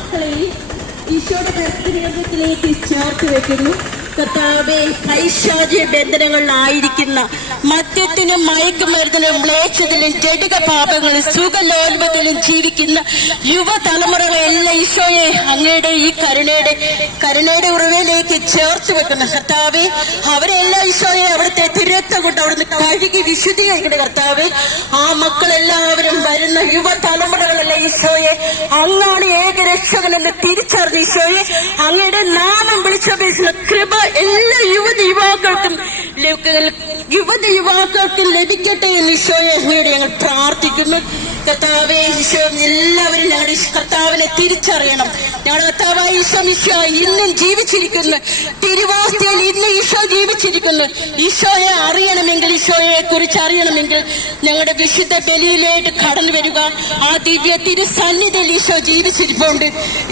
മക്കളെയും ഈശോയുടെ കർത്തൃകത്തിലേക്ക് ചേർത്ത് വെക്കുന്നു. കർത്താവെ, പൈശാചിക ബന്ധനങ്ങളിലായിരിക്കുന്ന മദ്യത്തിനും മയക്കുമരുന്നിനും മ്ലേച്ഛത്തിലും ജടിക പാപങ്ങളും സുഖലോൽപത്തിലും ജീവിക്കുന്ന യുവതലമുറകളെല്ലാം ഈശോയെ അങ്ങയുടെ ഈ കരുണയുടെ ഉറവിലേക്ക് ചേർത്ത് വെക്കുന്ന കർത്താവെ, അവരെല്ലാം ഈശോയെ അവിടുത്തെ തിരത്ത കൊണ്ട് അവിടുന്ന് കഴുകി വിശുദ്ധീകരിക്കുന്ന കർത്താവെ, ആ മക്കളെല്ലാവരും വരുന്ന യുവതലമുറകളെല്ലാം ഈശോയെ അങ്ങാണ് ഏകരക്ഷകനെന്ന് തിരിച്ചറിഞ്ഞ് ഈശോയെ അങ്ങയുടെ നാമം വിളിച്ചപേക്ഷിക്കുന്ന കൃപ എല്ലാ യുവാക്കൾക്കും ലഭിക്കട്ടെ എന്ന് ഈശോയെ അങ്ങയുടെ ഞങ്ങൾ പ്രാർത്ഥിക്കുന്നു. കർത്താവെ, ഈശോ എല്ലാവരും ഞങ്ങളുടെ കർത്താവിനെ തിരിച്ചറിയണം. ഞങ്ങളുടെ കർത്താവായ ഈശോ ഇന്നും ജീവിച്ചിരിക്കുന്നു. തിരുവാസ്തിയിൽ ഇന്ന് ഈശോ ജീവിച്ചിരിക്കുന്നു. ഈശോയെ അറിയണമെങ്കിൽ, ഈശോയെ കുറിച്ച് അറിയണമെങ്കിൽ ഞങ്ങളുടെ വിശുദ്ധ ബലിയിലേക്ക് കടന്നു വരിക. ആ ദിവ്യ തിരുസന്നിധിയിൽ ഈശോ ജീവിച്ചിരിപ്പുണ്ട്.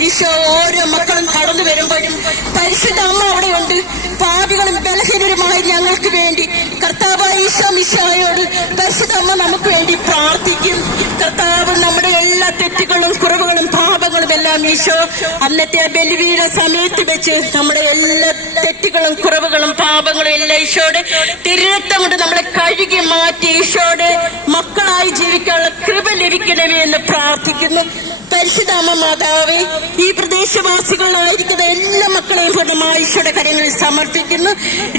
ഈശോ ഓരോ മക്കളും കടന്നു വരുമ്പോഴും പരിശുദ്ധ അമ്മ അവിടെയുണ്ട്. പാപികളും ബലഹീനരുമായി ഞങ്ങൾക്ക് വേണ്ടി കർത്താവായ ഈശോയോട് പരിശുദ്ധ അമ്മ നമുക്ക് വേണ്ടി പ്രാർത്ഥിക്കും. കർത്താവ് നമ്മുടെ എല്ലാ തെറ്റുകളും കുറവുകളും പാപങ്ങളും എല്ലാം ഈശോ അന്നത്തെ ബലിവീഴ സമയത്ത് വെച്ച് നമ്മുടെ എല്ലാ തെറ്റുകളും കുറവുകളും പാപങ്ങളും എല്ലാം ഈശോയുടെ തിരുരക്തം കൊണ്ട് നമ്മളെ കഴുകി മാറ്റി ഈശോയുടെ മക്കളായി ജീവിക്കാനുള്ള കൃപ ലഭിക്കണമേ എന്ന് പ്രാർത്ഥിക്കുന്നു. പരിശുദ്ധ അമ്മ മാതാവേ, ഈ പ്രദേശവാസികളായിരിക്കുന്ന എല്ലാ മക്കളെയും പൂർണ്ണമായി ഈശോയുടെ കരങ്ങളിൽ സമർപ്പിക്കുന്നു.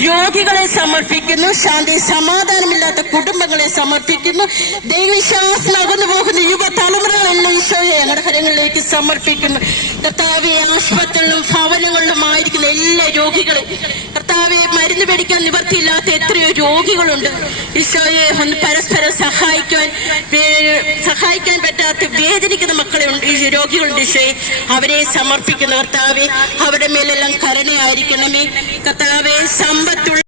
രോഗികളെ സമർപ്പിക്കുന്നു. ശാന്തി സമാധാനമില്ലാത്ത കുടുംബങ്ങളെ സമർപ്പിക്കുന്നു. ദൈവവിശ്വാസം അകന്നു പോകുന്ന യുവതലമുറകളെല്ലാം ഈശോയെ ഞങ്ങളുടെ കരങ്ങളിലേക്ക് സമർപ്പിക്കുന്നു. കർത്താവെ, ആശുപത്രികളിലും ഭവനങ്ങളിലും ആയിരിക്കുന്ന എല്ലാ രോഗികളെ കർത്താവെ, മരുന്ന് മേടിക്കാൻ നിവർത്തിയില്ലാത്ത എത്രയോ രോഗികളുണ്ട്. ഈശോയെ ഒന്ന് പരസ്പരം സഹായിക്കാൻ പറ്റാത്ത വേദനിക്കുന്ന മക്കളെ ഈ രോഗികളുണ്ട്. ഈശോയെ അവരെ സമർപ്പിക്കുന്ന കർത്താവെ, അവരുടെ മേലെല്ലാം കരുണയായിരിക്കണമേ. കർത്താവെ, സമ്പത്തുള്ള